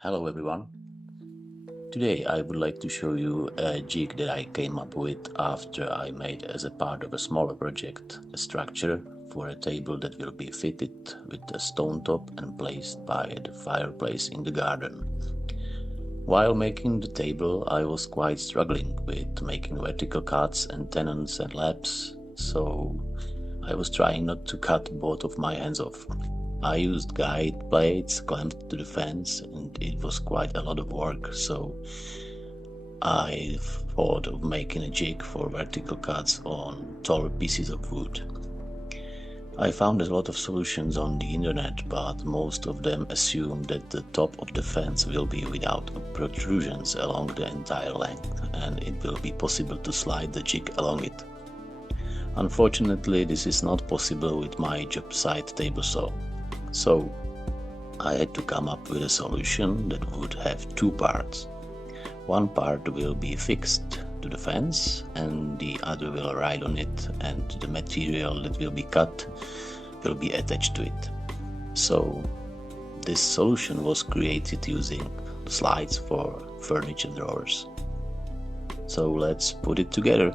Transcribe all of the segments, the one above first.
Hello everyone. Today I would like to show you a jig that I came up with after I made as a part of a smaller project a structure for a table that will be fitted with a stone top and placed by the fireplace in the garden. While making the table I was quite struggling with making vertical cuts and tenons and laps, so I was trying not to cut both of my hands off. I used guide plates clamped to the fence and it was quite a lot of work, so I thought of making a jig for vertical cuts on taller pieces of wood. I found a lot of solutions on the internet, but most of them assume that the top of the fence will be without protrusions along the entire length and it will be possible to slide the jig along it. Unfortunately, this is not possible with my job site table saw. So I had to come up with a solution that would have two parts. One part will be fixed to the fence and the other will ride on it, and the material that will be cut will be attached to it. So this solution was created using slides for furniture drawers. So let's put it together.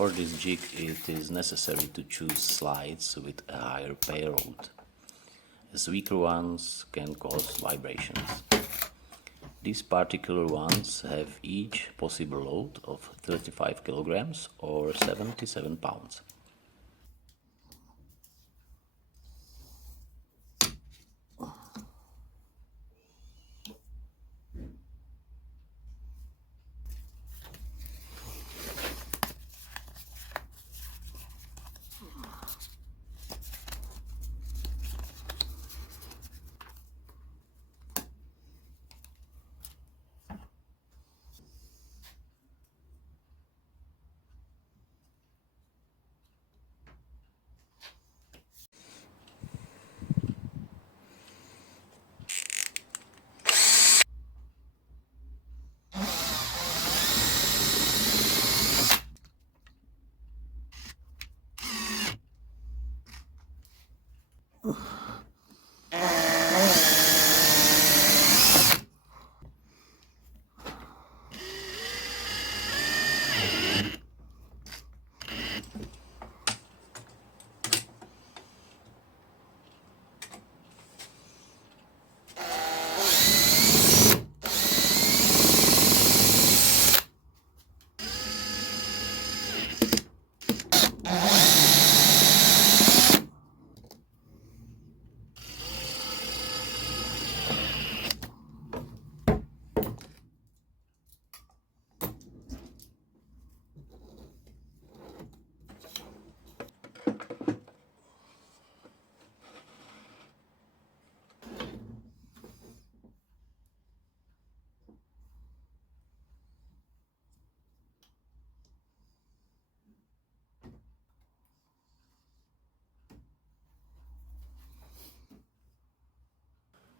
For this jig it is necessary to choose slides with a higher payload, as weaker ones can cause vibrations. These particular ones have each possible load of 35 kilograms or 77 pounds.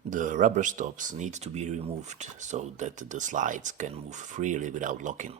The rubber stops need to be removed so that the slides can move freely without locking.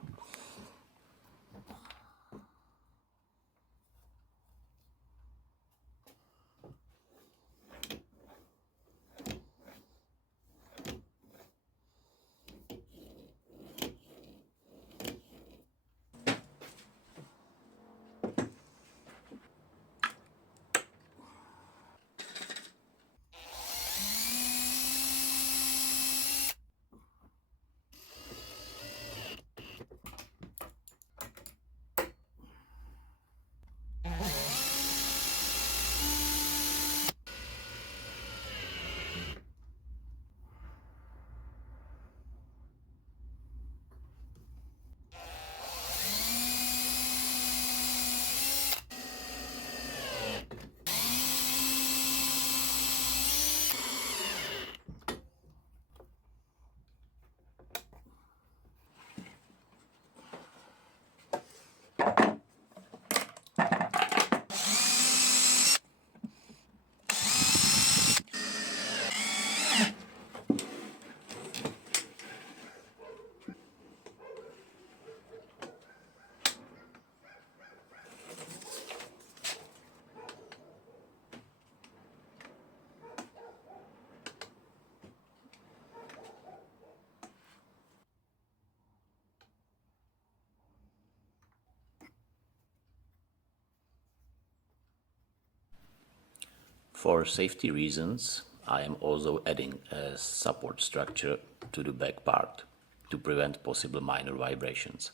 For safety reasons, I am also adding a support structure to the back part. to prevent possible minor vibrations.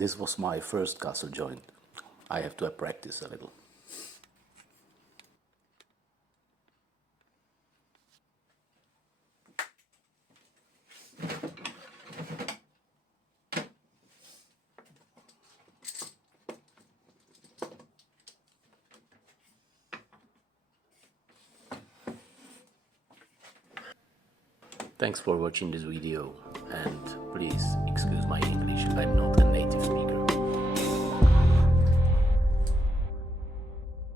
This was my first castle joint. I have to practice a little. Thanks for watching this video, and please excuse my English, I'm not an